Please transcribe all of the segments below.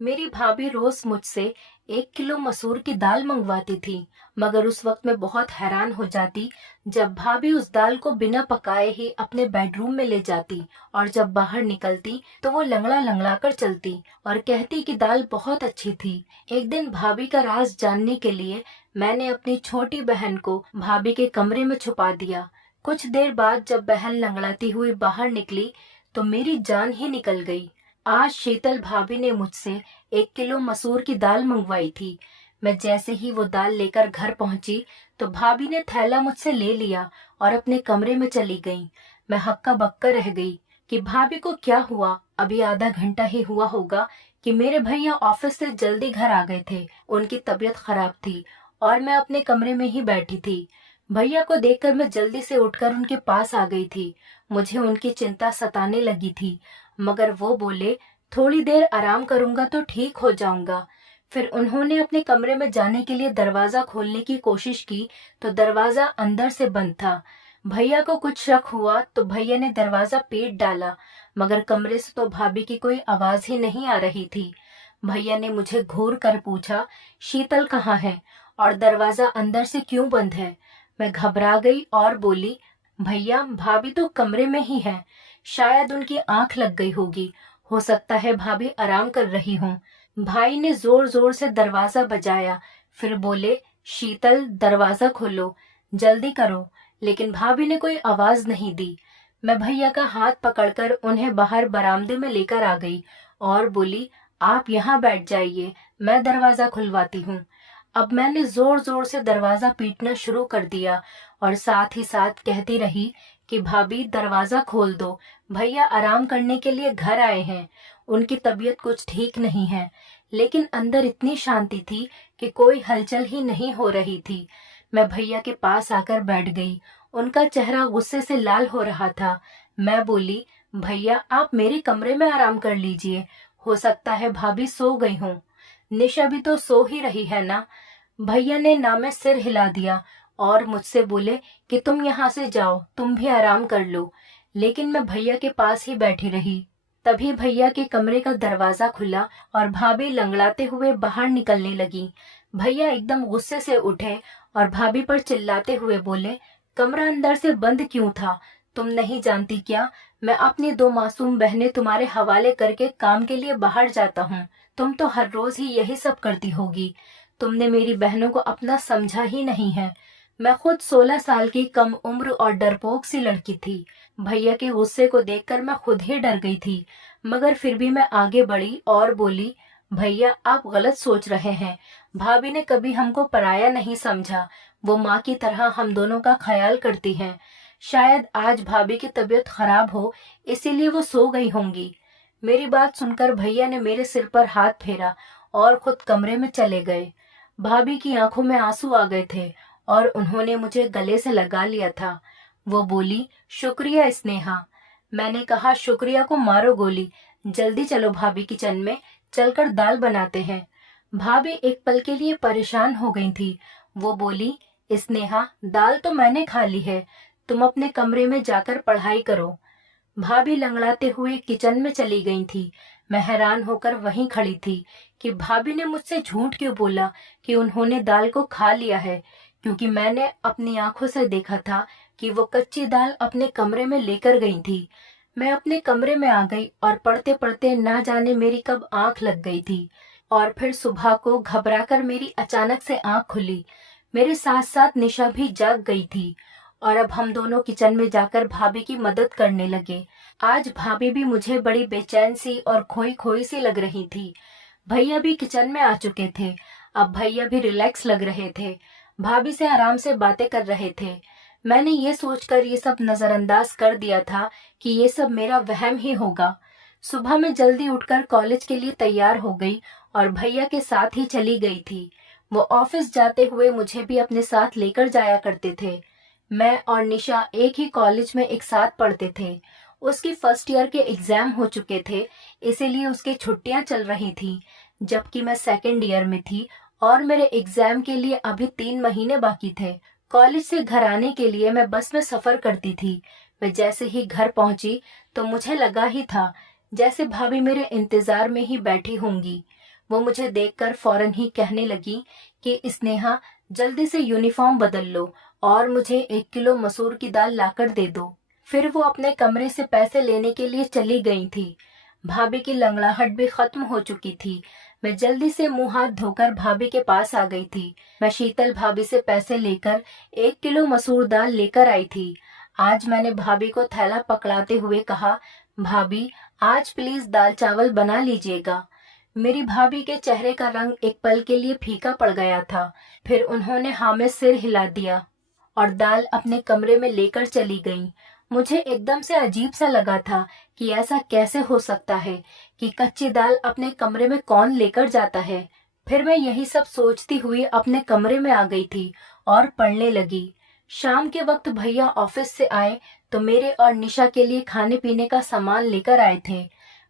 मेरी भाभी रोज मुझसे 1 किलो मसूर की दाल मंगवाती थी। मगर उस वक्त मैं बहुत हैरान हो जाती जब भाभी उस दाल को बिना पकाए ही अपने बेडरूम में ले जाती और जब बाहर निकलती तो वो लंगड़ा लंगड़ा कर चलती और कहती कि दाल बहुत अच्छी थी। एक दिन भाभी का राज जानने के लिए मैंने अपनी छोटी बहन को भाभी के कमरे में छुपा दिया। कुछ देर बाद जब बहन लंगड़ाती हुई बाहर निकली तो मेरी जान ही निकल गई। आज शीतल भाभी ने मुझसे 1 किलो मसूर की दाल मंगवाई थी। मैं जैसे ही वो दाल लेकर घर पहुंची तो भाभी ने थैला मुझसे ले लिया और अपने कमरे में चली गई। मैं हक्का बक्का रह गई कि भाभी को क्या हुआ। अभी आधा घंटा ही हुआ होगा कि मेरे भैया ऑफिस से जल्दी घर आ गए थे। उनकी तबीयत खराब थी और मैं अपने कमरे में ही बैठी थी। भैया को देखकर मैं जल्दी से उठकर उनके पास आ गई थी। मुझे उनकी चिंता सताने लगी थी, मगर वो बोले थोड़ी देर आराम करूंगा तो ठीक हो जाऊंगा। फिर उन्होंने अपने कमरे में जाने के लिए दरवाजा खोलने की कोशिश की तो दरवाजा अंदर से बंद था। भैया को कुछ शक हुआ तो भैया ने दरवाजा पीट डाला, मगर कमरे से तो भाभी की कोई आवाज ही नहीं आ रही थी। भैया ने मुझे घूर कर पूछा, शीतल कहाँ है और दरवाजा अंदर से क्यों बंद है। मैं घबरा गई और बोली, भैया भाभी तो कमरे में ही है, शायद उनकी आंख लग गई होगी, हो सकता है भाभी आराम कर रही हों। भाई ने जोर जोर से दरवाजा बजाया, फिर बोले, शीतल दरवाजा खोलो, जल्दी करो। लेकिन भाभी ने कोई आवाज नहीं दी। मैं भैया का हाथ पकड़कर उन्हें बाहर बरामदे में लेकर आ गई और बोली, आप यहाँ बैठ जाइए, मैं दरवाजा खुलवाती हूँ। अब मैंने जोर जोर से दरवाजा पीटना शुरू कर दिया और साथ ही साथ कहती रही कि भाभी दरवाजा खोल दो, भैया आराम करने के लिए घर आए हैं, उनकी तबीयत कुछ ठीक नहीं है। लेकिन अंदर इतनी शांति थी कि कोई हलचल ही नहीं हो रही थी। मैं भैया के पास आकर बैठ गई। उनका चेहरा गुस्से से लाल हो रहा था। मैं बोली, भैया आप मेरे कमरे में आराम कर लीजिए, हो सकता है भाभी सो गई हों। निशा भी तो सो ही रही है ना। भैया ने ना में सिर हिला दिया और मुझसे बोले कि तुम यहाँ से जाओ, तुम भी आराम कर लो। लेकिन मैं भैया के पास ही बैठी रही। तभी भैया के कमरे का दरवाजा खुला और भाभी लंगड़ाते हुए बाहर निकलने लगी। भैया एकदम गुस्से से उठे और भाभी पर चिल्लाते हुए बोले, कमरा अंदर से बंद क्यों था? तुम नहीं जानती क्या? मैं अपनी 2 मासूम बहनें तुम्हारे हवाले करके काम के लिए बाहर जाता हूँ। तुम तो हर रोज ही यही सब करती होगी। तुमने मेरी बहनों को अपना समझा ही नहीं है। मैं खुद 16 साल की कम उम्र और डरपोक सी लड़की थी। भैया के गुस्से को देखकर मैं खुद ही डर गई थी, मगर फिर भी मैं आगे बढ़ी और बोली, भैया आप गलत सोच रहे हैं। भाभी ने कभी हमको पराया नहीं समझा, वो माँ की तरह हम दोनों का ख्याल करती हैं। शायद आज भाभी की तबीयत खराब हो, इसीलिए वो सो गई होंगी। मेरी बात सुनकर भैया ने मेरे सिर पर हाथ फेरा और खुद कमरे में चले गए। भाभी की आंखों में आंसू आ गए थे और उन्होंने मुझे गले से लगा लिया था। वो बोली, शुक्रिया स्नेहा। मैंने कहा, शुक्रिया को मारो गोली, जल्दी चलो भाभी किचन में, चलकर दाल बनाते हैं। भाभी एक पल के लिए परेशान हो गई थी। वो बोली, स्नेहा दाल तो मैंने खा ली है, तुम अपने कमरे में जाकर पढ़ाई करो। भाभी लंगड़ाते हुए किचन में चली गई थी। मैं हैरान होकर वहीं खड़ी थी कि भाभी ने मुझसे झूठ क्यों बोला कि उन्होंने दाल को खा लिया है, क्योंकि मैंने अपनी आंखों से देखा था कि वो कच्ची दाल अपने कमरे में लेकर गई थी। मैं अपने कमरे में आ गई और पढ़ते पढ़ते ना जाने मेरी कब आंख लग गई थी और फिर सुबह को घबराकर मेरी अचानक से आंख खुली। मेरे साथ साथ निशा भी जाग गई थी और अब हम दोनों किचन में जाकर भाभी की मदद करने लगे। आज भाभी भी मुझे बड़ी बेचैन सी और खोई खोई सी लग रही थी। भैया भी किचन में आ चुके थे। अब भैया भी रिलैक्स लग रहे थे, भाभी से आराम से बातें कर रहे थे। मैंने ये सोचकर ये सब नजरअंदाज कर दिया था कि ये सब मेरा वहम ही होगा। सुबह में जल्दी उठकर कॉलेज के लिए तैयार हो गई और भैया के साथ ही चली गई थी। वो ऑफिस जाते हुए मुझे भी अपने साथ लेकर जाया करते थे। मैं और निशा एक ही कॉलेज में एक साथ पढ़ते थे। उसकी फर्स्ट ईयर के एग्जाम हो चुके थे, इसीलिए उसकी छुट्टियां चल रही थी, जबकि मैं सेकेंड ईयर में थी और मेरे एग्जाम के लिए अभी 3 महीने बाकी थे। कॉलेज से घर आने के लिए मैं बस में सफर करती थी। मैं जैसे ही घर पहुंची तो मुझे लगा ही था जैसे भाभी मेरे इंतजार में ही बैठी होंगी। वो मुझे देखकर फौरन ही कहने लगी कि स्नेहा, जल्दी से यूनिफॉर्म बदल लो और मुझे 1 किलो मसूर की दाल लाकर दे दो। फिर वो अपने कमरे से पैसे लेने के लिए चली गई थी। भाभी की लंगड़ाहट भी खत्म हो चुकी थी। मैं जल्दी से मुंह हाथ धोकर भाभी के पास आ गई थी। मैं शीतल भाभी से पैसे लेकर 1 किलो मसूर दाल लेकर आई थी। आज मैंने भाभी को थैला पकड़ाते हुए कहा, भाभी, आज प्लीज दाल चावल बना लीजिएगा। मेरी भाभी के चेहरे का रंग एक पल के लिए फीका पड़ गया था। फिर उन्होंने हाँ में सिर हिला दिया और दाल अपने कमरे में लेकर चली गईं। मुझे एकदम से अजीब सा लगा था कि ऐसा कैसे हो सकता है कि कच्ची दाल अपने कमरे में कौन लेकर जाता है। फिर मैं यही सब सोचती हुई अपने कमरे में आ गई थी और पढ़ने लगी। शाम के वक्त भैया ऑफिस से आए तो मेरे और निशा के लिए खाने पीने का सामान लेकर आए थे।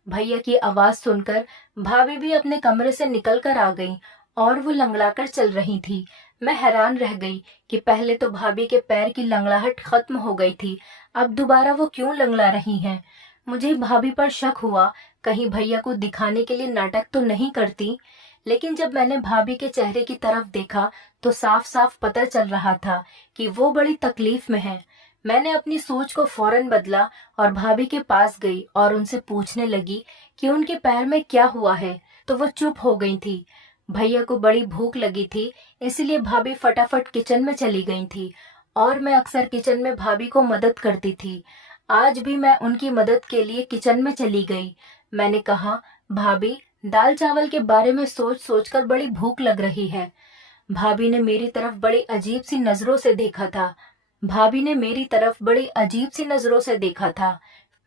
भैया की आवाज सुनकर भाभी भी अपने कमरे से निकल कर आ गई और वो लंगड़ाकर चल रही थी। मैं हैरान रह गई कि पहले तो भाभी के पैर की लंगड़ाहट खत्म हो गई थी, अब दोबारा वो क्यों लंगड़ा रही हैं। मुझे भाभी पर शक हुआ, कहीं भैया को दिखाने के लिए नाटक तो नहीं करती। लेकिन जब मैंने भाभी के चेहरे की तरफ देखा तो साफ साफ पता चल रहा था कि वो बड़ी तकलीफ में है। मैंने अपनी सोच को फौरन बदला और भाभी के पास गई और उनसे पूछने लगी कि उनके पैर में क्या हुआ है, तो वो चुप हो गई थी। भैया को बड़ी भूख लगी थी, इसलिए भाभी फटाफट किचन में चली गई थी और मैं अक्सर किचन में भाभी को मदद करती थी। आज भी मैं उनकी मदद के लिए किचन में चली गई। मैंने कहा, भाभी, दाल चावल के बारे में सोच सोचकर बड़ी भूख लग रही है। भाभी ने मेरी तरफ बड़ी अजीब सी नजरों से देखा था।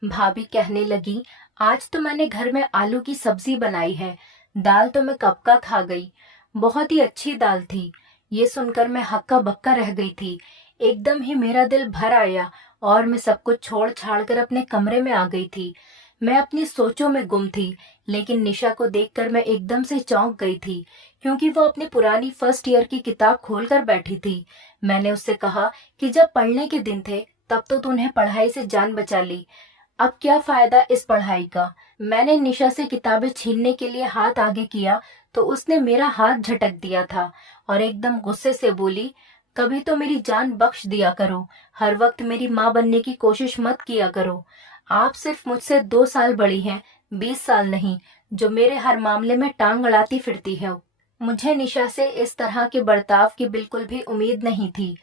भाभी कहने लगी, आज तो मैंने घर में आलू की सब्जी बनाई है, दाल तो मैं कब का खा गई। बहुत ही अच्छी दाल थी। ये सुनकर मैं हक्का बक्का रह गई थी। एकदम ही मेरा दिल भर आया और मैं सब कुछ छोड़ छाड़ कर अपने कमरे में आ गई थी। मैं अपनी सोचों में गुम थी, लेकिन निशा को देखकर मैं एकदम से चौंक गई थी, क्योंकि वो अपनी पुरानी फर्स्ट ईयर की किताब खोलकर बैठी थी। मैंने उससे कहा कि जब पढ़ने के दिन थे तब तो तूने पढ़ाई से जान बचा ली, अब क्या फायदा इस पढ़ाई का। मैंने निशा से किताबें छीनने के लिए हाथ आगे किया तो उसने मेरा हाथ झटक दिया था और एकदम गुस्से से बोली, कभी तो मेरी जान बख्श दिया करो, हर वक्त मेरी माँ बनने की कोशिश मत किया करो। आप सिर्फ मुझसे 2 साल बड़ी हैं, 20 साल नहीं, जो मेरे हर मामले में टांग अड़ाती फिरती है। मुझे निशा से इस तरह के बर्ताव की बिल्कुल भी उम्मीद नहीं थी।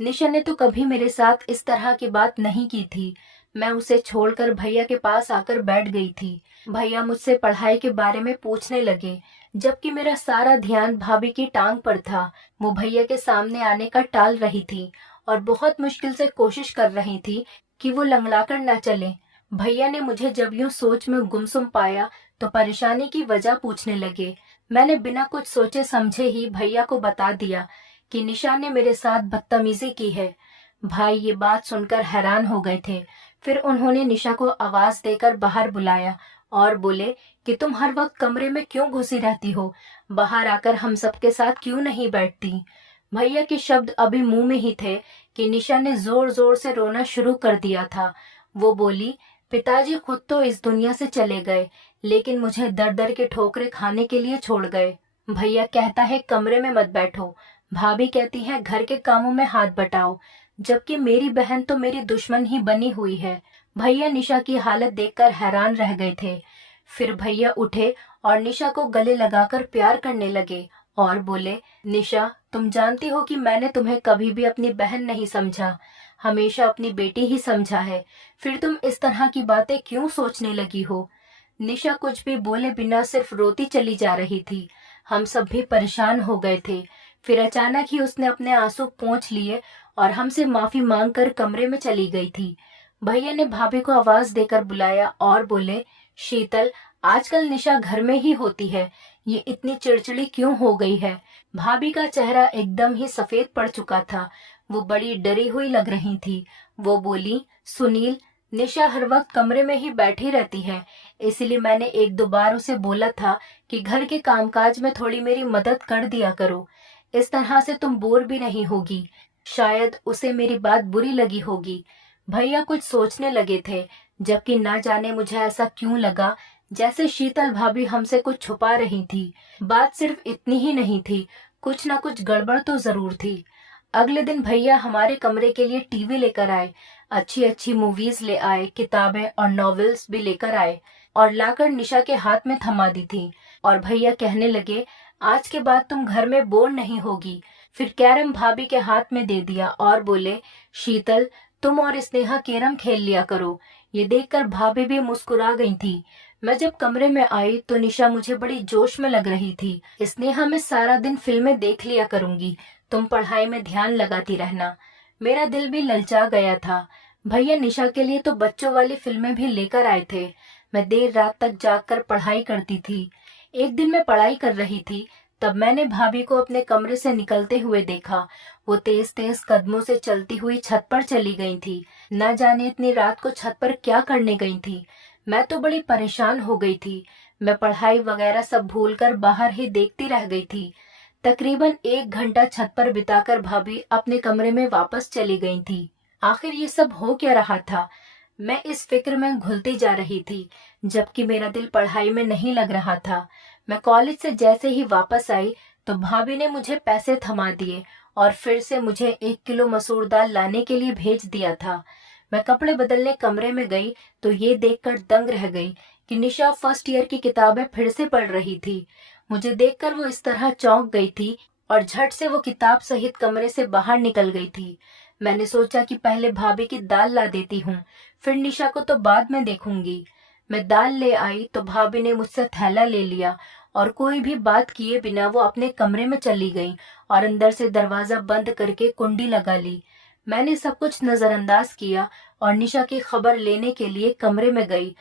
निशा ने तो कभी मेरे साथ इस तरह की बात नहीं की थी। मैं उसे छोड़कर भैया के पास आकर बैठ गई थी। भैया मुझसे पढ़ाई के बारे में पूछने लगे, जबकि मेरा सारा ध्यान भाभी की टांग पर था। वो भैया के सामने आने का टाल रही थी और बहुत मुश्किल से कोशिश कर रही थी कि वो लंगड़ाकर न चले। भैया ने मुझे जब यूं सोच में गुमसुम पाया तो परेशानी की वजह पूछने लगे। मैंने बिना कुछ सोचे समझे ही भैया को बता दिया कि निशा ने मेरे साथ बदतमीजी की है। भाई ये बात सुनकर हैरान हो गए थे। फिर उन्होंने निशा को आवाज देकर बाहर बुलाया और बोले कि तुम हर वक्त कमरे में क्यों घुसी रहती हो, बाहर आकर हम सबके साथ क्यों नहीं बैठती। भैया के शब्द अभी मुंह में ही थे कि निशा ने जोर जोर से रोना शुरू कर दिया था। वो बोली, पिताजी खुद तो इस दुनिया से चले गए, लेकिन मुझे दर दर के ठोकरे खाने के लिए छोड़ गए। भैया कहता है कमरे में मत बैठो, भाभी कहती है घर के कामों में हाथ बटाओ, जबकि मेरी बहन तो मेरी दुश्मन ही बनी हुई है। भैया निशा की हालत देखकर हैरान रह गए थे। फिर भैया उठे और निशा को गले लगाकर प्यार करने लगे और बोले, निशा, तुम जानती हो कि मैंने तुम्हें कभी भी अपनी बहन नहीं समझा, हमेशा अपनी बेटी ही समझा है। फिर तुम इस तरह की बातें क्यों सोचने लगी हो। निशा कुछ भी बोले बिना सिर्फ रोती चली जा रही थी। हम सब भी परेशान हो गए थे। फिर अचानक ही उसने अपने आंसू पोंछ लिए और हमसे माफी मांगकर कमरे में चली गई थी। भैया ने भाभी को आवाज देकर बुलाया और बोले, शीतल, आजकल निशा घर में ही होती है, ये इतनी चिड़चिड़ी क्यों हो गई है। भाभी का चेहरा एकदम ही सफेद पड़ चुका था। वो बड़ी डरी हुई लग रही थी। वो बोली, सुनील, निशा हर वक्त कमरे में ही बैठी रहती है, इसलिए मैंने 1-2 बार उसे बोला था कि घर के कामकाज में थोड़ी मेरी मदद कर दिया करो, इस तरह से तुम बोर भी नहीं होगी। शायद उसे मेरी बात बुरी लगी होगी। भैया कुछ सोचने लगे थे, जबकि ना जाने मुझे ऐसा क्यों लगा जैसे शीतल भाभी हमसे कुछ छुपा रही थी। बात सिर्फ इतनी ही नहीं थी, कुछ ना कुछ गड़बड़ तो जरूर थी। अगले दिन भैया हमारे कमरे के लिए टीवी लेकर आए, अच्छी अच्छी मूवीज ले आए, किताबें और नॉवेल्स भी लेकर आए और लाकर निशा के हाथ में थमा दी थी। और भैया कहने लगे, आज के बाद तुम घर में बोर नहीं होगी। फिर कैरम भाभी के हाथ में दे दिया और बोले, शीतल तुम और स्नेहा कैरम खेल लिया करो। ये देखकर भाभी भी मुस्कुरा गई थी। मैं जब कमरे में आई तो निशा मुझे बड़ी जोश में लग रही थी। स्नेहा, मैं सारा दिन फिल्में देख लिया करूंगी, तुम पढ़ाई में ध्यान लगाती रहना। मेरा दिल भी ललचा गया था। भैया निशा के लिए तो बच्चों वाली फिल्में भी लेकर आए थे। मैं देर रात तक जागकर पढ़ाई करती थी। एक दिन मैं पढ़ाई कर रही थी, तब मैंने भाभी को अपने कमरे से निकलते हुए देखा। वो तेज तेज कदमों से चलती हुई छत पर चली गई थी। न जाने इतनी रात को छत पर क्या करने गई थी। मैं तो बड़ी परेशान हो गई थी। मैं पढ़ाई वगैरह सब भूलकर बाहर ही देखती रह गई थी। तकरीबन 1 घंटा छत पर बिताकर भाभी अपने कमरे में वापस चली गई थी। आखिर ये सब हो क्या रहा था? मैं इस फिक्र में घुलती जा रही थी, जबकि मेरा दिल पढ़ाई में नहीं लग रहा था। मैं कॉलेज से जैसे ही वापस आई तो भाभी ने मुझे पैसे थमा दिए और फिर से मुझे 1 किलो मसूर दाल लाने के लिए भेज दिया था। मैं कपड़े बदलने कमरे में गई तो ये देखकर दंग रह गई कि निशा फर्स्ट ईयर की किताबें फिर से पढ़ रही थी। मुझे देखकर वो इस तरह चौंक गई थी और झट से वो किताब सहित कमरे से बाहर निकल गई थी। मैंने सोचा कि पहले भाभी की दाल ला देती हूँ, फिर निशा को तो बाद में देखूंगी। मैं दाल ले आई तो भाभी ने मुझसे थैला ले लिया और कोई भी बात किए बिना वो अपने कमरे में चली गई और अंदर से दरवाजा बंद करके कुंडी लगा ली। मैंने सब कुछ नजरअंदाज किया और निशा की खबर लेने के लिए कमरे में गई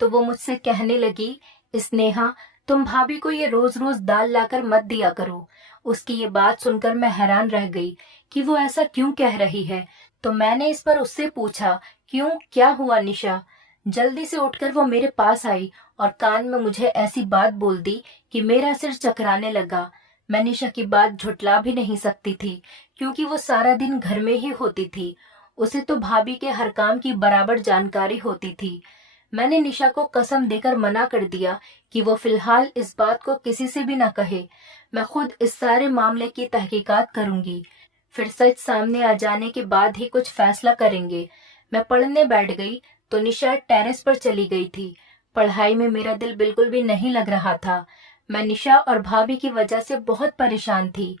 तो वो मुझसे कहने लगी, स्नेहा तुम भाभी को ये रोज रोज दाल लाकर मत दिया करो। उसकी ये बात सुनकर मैं हैरान रह गई कि वो ऐसा क्यों कह रही है। तो मैंने इस पर उससे पूछा, क्यों, क्या हुआ निशा? जल्दी से उठकर वो मेरे पास आई और कान में मुझे ऐसी बात बोल दी कि मेरा सिर चकराने लगा। मैं निशा की बात झुठला भी नहीं सकती थी, क्योंकि वो सारा दिन घर में ही होती थी। उसे तो भाभी के हर काम की बराबर जानकारी होती थी। मैंने निशा को कसम देकर मना कर दिया कि वो फिलहाल इस बात को किसी से भी न कहे। मैं खुद इस सारे मामले की तहकीकात करूंगी, फिर सच सामने आ जाने के बाद ही कुछ फैसला करेंगे। मैं पढ़ने बैठ गई तो निशा टेरेस पर चली गई थी। पढ़ाई में मेरा दिल बिल्कुल भी नहीं लग रहा था। मैं निशा और भाभी की वजह से बहुत परेशान थी।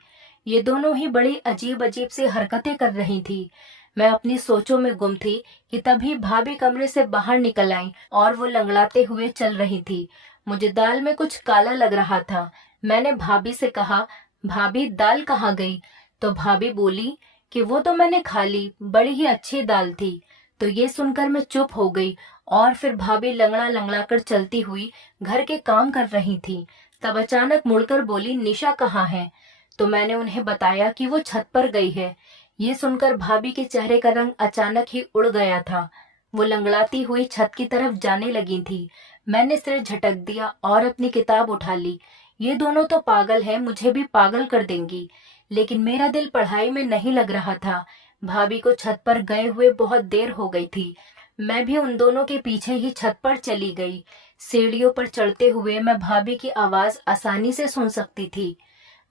ये दोनों ही बड़ी अजीब अजीब सी हरकतें कर रही थी। मैं अपनी सोचों में गुम थी कि तभी भाभी कमरे से बाहर निकल आई और वो लंगड़ाते हुए चल रही थी। मुझे दाल में कुछ काला लग रहा था। मैंने भाभी से कहा, भाभी दाल कहाँ गई? तो भाभी बोली कि वो तो मैंने खा ली, बड़ी ही अच्छी दाल थी। तो ये सुनकर मैं चुप हो गई और फिर भाभी लंगड़ा लंगड़ा कर चलती हुई घर के काम कर रही थी। तब अचानक मुड़कर बोली, निशा कहाँ है? तो मैंने उन्हें बताया कि वो छत पर गई है। ये सुनकर भाभी के चेहरे का रंग अचानक ही उड़ गया था। वो लंगड़ाती हुई छत की तरफ जाने लगी थी। मैंने सिर झटक दिया और अपनी किताब उठा ली। ये दोनों तो पागल हैं, मुझे भी पागल कर देंगी। लेकिन मेरा दिल पढ़ाई में नहीं लग रहा था। भाभी को छत पर गए हुए बहुत देर हो गई थी। मैं भी उन दोनों के पीछे ही छत पर चली गई। सीढ़ियों पर चढ़ते हुए मैं भाभी की आवाज आसानी से सुन सकती थी।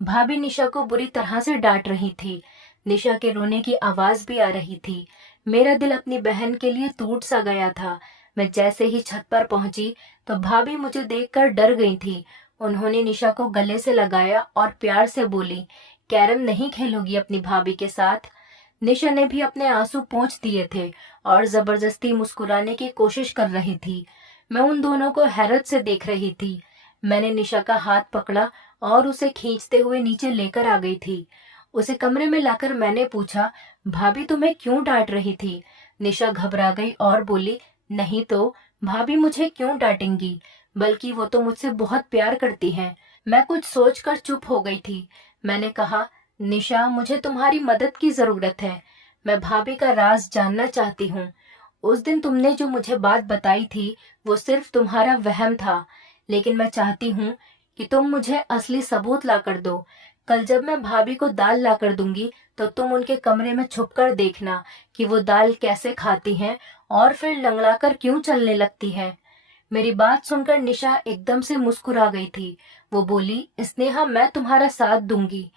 भाभी निशा को बुरी तरह से डांट रही थी। निशा के रोने की आवाज भी आ रही थी। मेरा दिल अपनी बहन के लिए टूट सा गया था। मैं जैसे ही छत पर पहुंची तो भाभी मुझे देखकर डर गई थी। उन्होंने निशा को गले से लगाया और प्यार से बोली, कैरम नहीं खेलोगी अपनी भाभी के साथ? निशा ने भी अपने आंसू पोंछ दिए थे और जबरदस्ती मुस्कुराने की कोशिश कर रही थी। मैं उन दोनों को हैरत से देख रही थी। मैंने निशा का हाथ पकड़ा और उसे खींचते हुए नीचे लेकर आ गई थी। उसे कमरे में लाकर मैंने पूछा, भाभी तुम्हें क्यों डांट रही थी? निशा घबरा गई और बोली, नहीं तो भाभी मुझे क्यों डांटेंगी, बल्कि वो तो मुझसे बहुत प्यार करती हैं। मैं कुछ सोचकर चुप हो गई थी। मैंने कहा, निशा मुझे तुम्हारी मदद की जरूरत है। मैं भाभी का राज जानना चाहती हूँ। उस दिन तुमने जो मुझे बात बताई थी वो सिर्फ तुम्हारा वहम था, लेकिन मैं चाहती हूँ कि तुम मुझे असली सबूत ला कर दो। कल जब मैं भाभी को दाल ला कर दूंगी तो तुम उनके कमरे में छुपकर देखना कि वो दाल कैसे खाती हैं और फिर लंगड़ाकर क्यों चलने लगती हैं। मेरी बात सुनकर निशा एकदम से मुस्कुरा गई थी। वो बोली, स्नेहा, मैं तुम्हारा साथ दूंगी।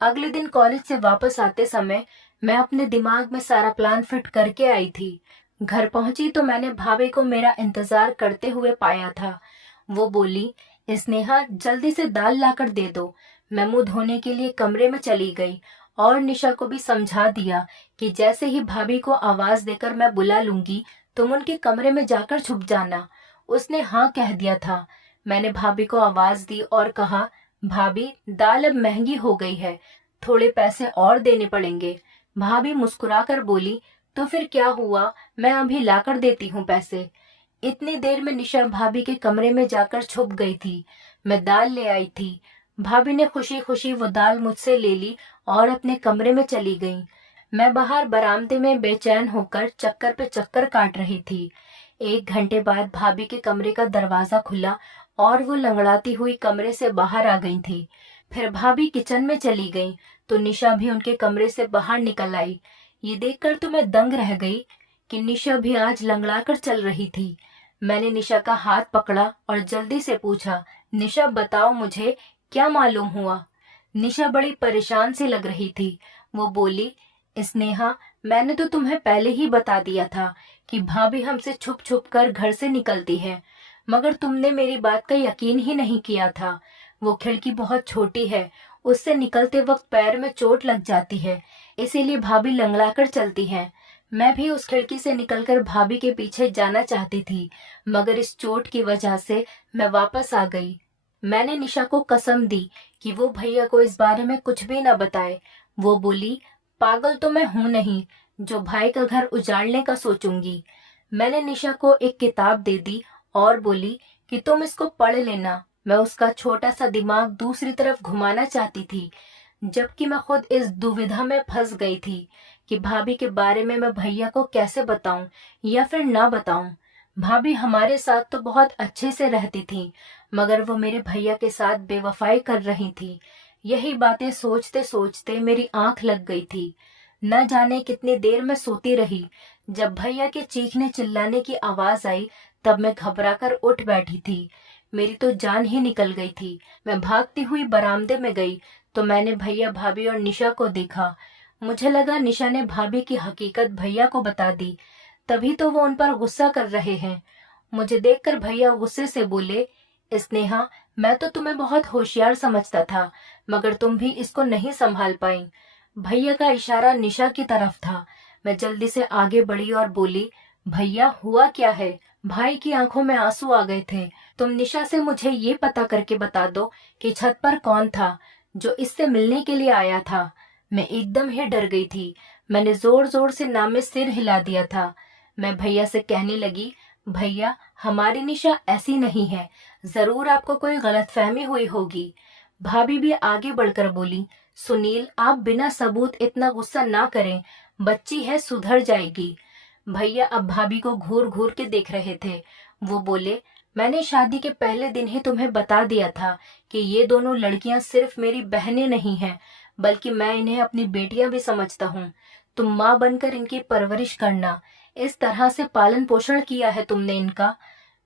अगले दिन कॉलेज से वापस आते समय मैं अपने दिमाग में सारा प्लान फिट करके आई थी। घर पहुंची तो मैंने भाभी को मेरा इंतजार करते हुए पाया था। वो बोली, स्नेहा, जल्दी से दाल लाकर दे दो। मैं मुंह धोने के लिए कमरे में चली गई और निशा को भी समझा दिया कि जैसे ही भाभी को आवाज देकर मैं बुला लूंगी, तुम उनके कमरे में जाकर छुप जाना। उसने हाँ कह दिया था। मैंने भाभी को आवाज दी और कहा, भाभी, दाल अब महंगी हो गई है, थोड़े पैसे और देने पड़ेंगे। भाभी मुस्कुराकर बोली, तो फिर क्या हुआ, मैं अभी लाकर देती हूँ पैसे। इतनी देर में निशा भाभी के कमरे में जाकर छुप गई थी। मैं दाल ले आई थी। भाभी ने खुशी खुशी वो दाल मुझसे ले ली और अपने कमरे में चली गई। मैं बाहर बरामदे में बेचैन होकर चक्कर पे चक्कर काट रही थी। 1 घंटे बाद भाभी के कमरे का दरवाजा खुला और वो लंगड़ाती हुई कमरे से बाहर आ गई थी। फिर भाभी किचन में चली गई तो निशा भी उनके कमरे से बाहर निकल आई। ये देखकर तो मैं दंग रह गई कि निशा भी आज लंगड़ाकर चल रही थी। मैंने निशा का हाथ पकड़ा और जल्दी से पूछा, निशा, बताओ मुझे क्या मालूम हुआ। निशा बड़ी परेशान सी लग रही थी। वो बोली, स्नेहा, मैंने तो तुम्हें पहले ही बता दिया था कि भाभी हमसे छुप छुप कर घर से निकलती है, मगर तुमने मेरी बात का यकीन ही नहीं किया था। वो खिड़की बहुत छोटी है, उससे निकलते वक्त पैर में चोट लग जाती है, इसीलिए भाभी लंगड़ाकर चलती है। मैं भी उस खिड़की से निकलकर भाभी के पीछे जाना चाहती थी, मगर इस चोट की वजह से मैं वापस आ गई। मैंने निशा को कसम दी कि वो भैया को इस बारे में कुछ भी न बताए। वो बोली, पागल तो मैं हूं नहीं जो भाई का घर उजाड़ने का सोचूंगी। मैंने निशा को एक किताब दे दी और बोली कि तुम इसको पढ़ लेना। मैं उसका छोटा सा दिमाग दूसरी तरफ घुमाना चाहती थी, जबकि मैं खुद इस दुविधा में फंस गई थी कि भाभी के बारे में मैं भैया को कैसे बताऊं या फिर ना बताऊं। भाभी हमारे साथ तो बहुत अच्छे से रहती थी, मगर वो मेरे भैया के साथ बेवफाई कर रही थी। यही बातें सोचते सोचते मेरी आंख लग गई थी। न जाने कितनी देर मैं सोती रही। जब भैया के चीखने चिल्लाने की आवाज आई तब मैं घबराकर उठ बैठी थी। मेरी तो जान ही निकल गई थी। मैं भागती हुई बरामदे में गई तो मैंने भैया, भाभी और निशा को देखा। मुझे लगा निशा ने भाभी की हकीकत भैया को बता दी, तभी तो वो उन पर गुस्सा कर रहे हैं। मुझे देखकर भैया गुस्से से बोले, स्नेहा, मैं तो तुम्हें बहुत होशियार समझता था, मगर तुम भी इसको नहीं संभाल पाई। भैया का इशारा निशा की तरफ था। मैं जल्दी से आगे बढ़ी और बोली, भैया, हुआ क्या है। भाई की आंखों में आंसू आ गए थे। तुम निशा से मुझे ये पता करके बता दो कि छत पर कौन था जो इससे मिलने के लिए आया था। मैं एकदम ही डर गई थी। मैंने जोर जोर से नाम में सिर हिला दिया था। मैं भैया से कहने लगी, भैया, हमारी निशा ऐसी नहीं है, जरूर आपको कोई गलतफहमी हुई होगी। भाभी भी आगे बढ़कर बोली, सुनील, आप बिना सबूत इतना गुस्सा ना करें, बच्ची है, सुधर जाएगी। भैया अब भाभी को घूर घूर के देख रहे थे। वो बोले, मैंने शादी के पहले दिन ही तुम्हें बता दिया था कि ये दोनों लड़कियां सिर्फ मेरी बहनें नहीं हैं, बल्कि मैं इन्हें अपनी बेटियां भी समझता हूँ। तुम माँ बनकर इनकी परवरिश करना। इस तरह से पालन पोषण किया है तुमने इनका।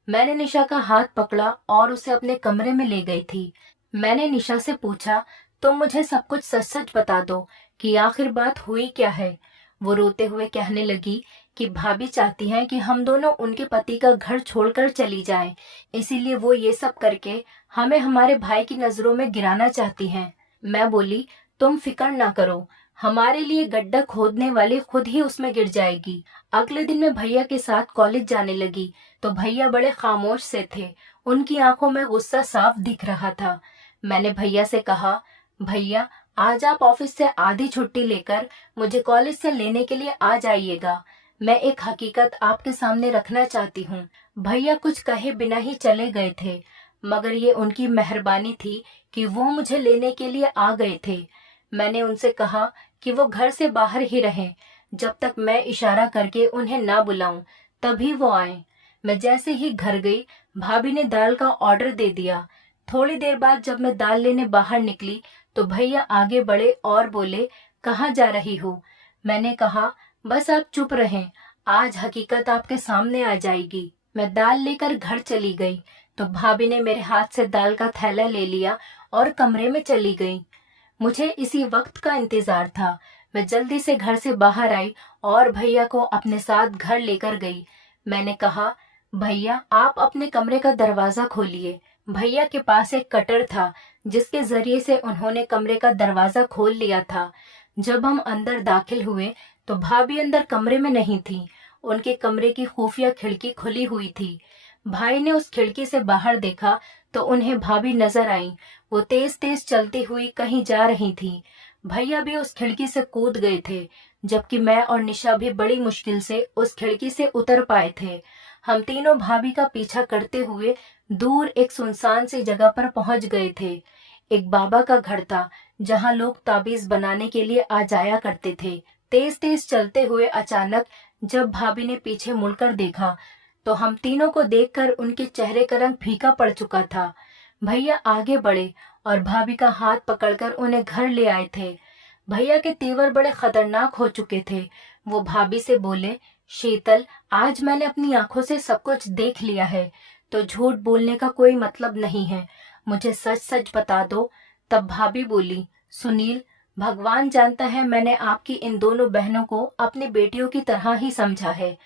मैंने निशा का हाथ पकड़ा और उसे अपने कमरे में ले गई थी। मैंने निशा से पूछा, तुम मुझे सब कुछ सच सच बता दो कि आखिर बात हुई क्या है। वो रोते हुए कहने लगी कि भाभी चाहती हैं कि हम दोनों उनके पति का घर छोड़कर चली जाएं, इसीलिए वो ये सब करके हमें हमारे भाई की नजरों में गिराना चाहती हैं। मैं बोली, तुम फिक्र ना करो, हमारे लिए गड्ढा खोदने वाली खुद ही उसमें गिर जाएगी। अगले दिन मैं भैया के साथ कॉलेज जाने लगी तो भैया बड़े खामोश से थे। उनकी आंखों में गुस्सा साफ दिख रहा था। मैंने भैया से कहा, भैया, आज आप ऑफिस से आधी छुट्टी लेकर मुझे कॉलेज से लेने के लिए आ जाइएगा। मैं एक हकीकत आपके सामने रखना चाहती हूँ। भैया कुछ कहे बिना ही चले गए थे, मगर ये उनकी मेहरबानी थी कि वो मुझे लेने के लिए आ गए थे। मैंने उनसे कहा कि वो घर से बाहर ही रहें, जब तक मैं इशारा करके उन्हें ना बुलाऊं, तभी वो आए। मैं जैसे ही घर गई, भाभी ने दाल का ऑर्डर दे दिया। थोड़ी देर बाद जब मैं दाल लेने बाहर निकली तो भैया आगे बढ़े और बोले, कहाँ जा रही हो। मैंने कहा, बस आप चुप रहें, आज हकीकत आपके सामने आ जाएगी। मैं दाल लेकर घर चली गई तो भाभी ने मेरे हाथ से दाल का थैला ले लिया और कमरे में चली गई। मुझे इसी वक्त का इंतजार था। मैं जल्दी से घर से बाहर आई और भैया को अपने साथ घर लेकर गई। मैंने कहा, भैया आप अपने कमरे का दरवाजा खोलिए। भैया के पास एक कटर था जिसके जरिए से उन्होंने कमरे का दरवाजा खोल लिया था। जब हम अंदर दाखिल हुए तो भाभी अंदर कमरे में नहीं थी। उनके कमरे की खुफिया खिड़की खुली हुई थी। भाई ने उस खिड़की से बाहर देखा तो उन्हें भाभी नजर आई। वो तेज तेज चलती हुई कहीं जा रही थी। भैया भी उस खिड़की से कूद गए थे, जबकि मैं और निशा भी बड़ी मुश्किल से उस खिड़की से उतर पाए थे। हम तीनों भाभी का पीछा करते हुए दूर एक सुनसान सी जगह पर पहुंच गए थे। एक बाबा का घर था जहां लोग ताबीज बनाने के लिए आ जाया करते थे। तेज तेज चलते हुए अचानक जब भाभी ने पीछे मुड़कर देखा तो हम तीनों को देखकर उनके चेहरे का रंग फीका पड़ चुका था। भैया आगे बढ़े और भाभी का हाथ पकड़कर उन्हें घर ले आए थे। भैया के तेवर बड़े खतरनाक हो चुके थे। वो भाभी से बोले, शीतल, आज मैंने अपनी आंखों से सब कुछ देख लिया है, तो झूठ बोलने का कोई मतलब नहीं है। मुझे सच सच बता दो। तब भाभी बोली, सुनील, भगवान जानता है मैंने आपकी इन दोनों बहनों को अपनी बेटियों की तरह ही समझा है,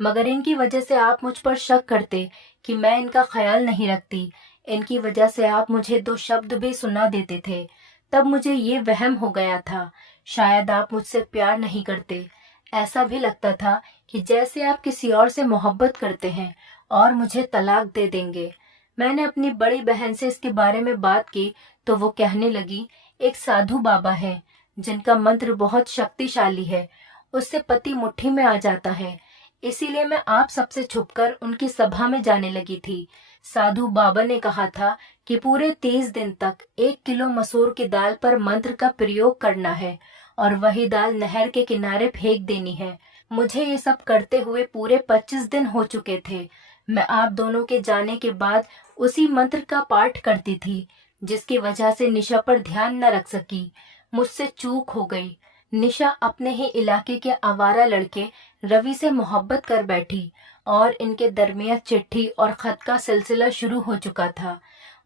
मगर इनकी वजह से आप मुझ पर शक करते कि मैं इनका ख्याल नहीं रखती। इनकी वजह से आप मुझे दो शब्द भी सुना देते थे। तब मुझे ये वहम हो गया था, शायद आप मुझसे प्यार नहीं करते। ऐसा भी लगता था कि जैसे आप किसी और से मोहब्बत करते हैं और मुझे तलाक दे देंगे। मैंने अपनी बड़ी बहन से इसके बारे में बात की तो वो कहने लगी, एक साधु बाबा है जिनका मंत्र बहुत शक्तिशाली है, उससे पति मुट्ठी में आ जाता है। इसीलिए मैं आप सबसे छुपकर उनकी सभा में जाने लगी थी। साधु बाबा ने कहा था कि पूरे 30 दिन तक 1 किलो मसूर की दाल पर मंत्र का प्रयोग करना है और वही दाल नहर के किनारे फेंक देनी है। मुझे ये सब करते हुए पूरे 25 दिन हो चुके थे। मैं आप दोनों के जाने के बाद उसी मंत्र का पाठ करती थी, जिसकी वजह से निशा पर ध्यान न रख सकी। मुझसे चूक हो गई। निशा अपने ही इलाके के आवारा लड़के रवि से मोहब्बत कर बैठी और इनके दरमियान चिट्ठी और खत का सिलसिला शुरू हो चुका था।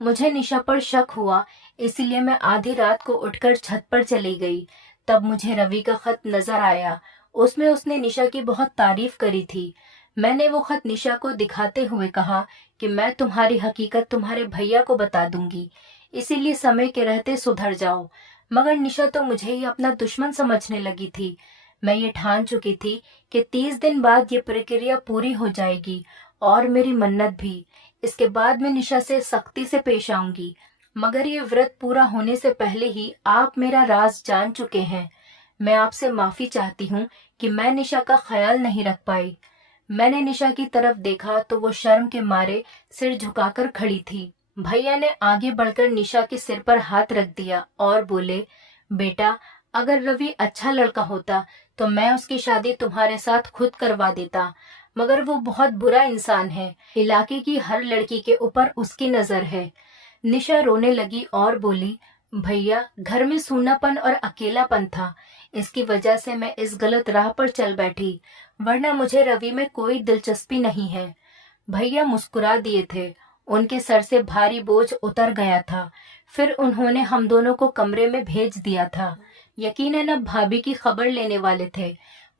मुझे निशा पर शक हुआ, इसीलिए मैं आधी रात को उठकर छत पर चली गई। तब मुझे रवि का खत नजर आया। उसमें उसने निशा की बहुत तारीफ करी थी। मैंने वो खत निशा को दिखाते हुए कहा कि मैं तुम्हारी हकीकत तुम्हारे भैया को बता दूंगी, इसीलिए समय के रहते सुधर जाओ। मगर निशा तो मुझे ही अपना दुश्मन समझने लगी थी। मैं ये ठान चुकी थी कि 30 दिन बाद ये प्रक्रिया पूरी हो जाएगी और मेरी मन्नत भी। इसके बाद मैं निशा से सख्ती से पेश आऊंगी, मगर ये व्रत पूरा होने से पहले ही आप मेरा राज जान चुके हैं। मैं आपसे माफी चाहती हूँ कि मैं निशा का ख्याल नहीं रख पाई। मैंने निशा की तरफ देखा तो वो शर्म के मारे सिर झुकाकर खड़ी थी। भैया ने आगे बढ़कर निशा के सिर पर हाथ रख दिया और बोले, बेटा, अगर रवि अच्छा लड़का होता तो मैं उसकी शादी तुम्हारे साथ खुद करवा देता, मगर वो बहुत बुरा इंसान है। इलाके की हर लड़की के ऊपर उसकी नजर है। निशा रोने लगी और बोली, भैया, घर में सूनापन और अकेलापन था, इसकी वजह से मैं इस गलत राह पर चल बैठी, वरना मुझे रवि में कोई दिलचस्पी नहीं है। भैया मुस्कुरा दिए थे। उनके सर से भारी बोझ उतर गया था। फिर उन्होंने हम दोनों को कमरे में भेज दिया था। यकीनन अब भाभी की खबर लेने वाले थे।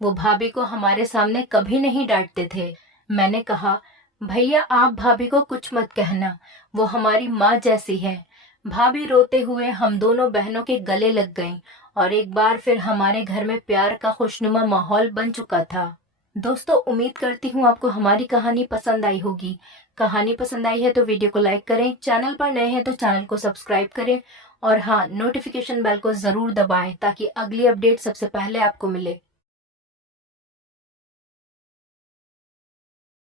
वो भाभी को हमारे सामने कभी नहीं डांटते थे। मैंने कहा, भैया आप भाभी को कुछ मत कहना, वो हमारी माँ जैसी है। भाभी रोते हुए हम दोनों बहनों के गले लग गईं और एक बार फिर हमारे घर में प्यार का खुशनुमा माहौल बन चुका था। दोस्तों, उम्मीद करती हूँ आपको हमारी कहानी पसंद आई होगी। कहानी पसंद आई है तो वीडियो को लाइक करें, चैनल पर नए हैं तो चैनल को सब्सक्राइब करें और हाँ, नोटिफिकेशन बेल को जरूर दबाएं ताकि अगली अपडेट सबसे पहले आपको मिले।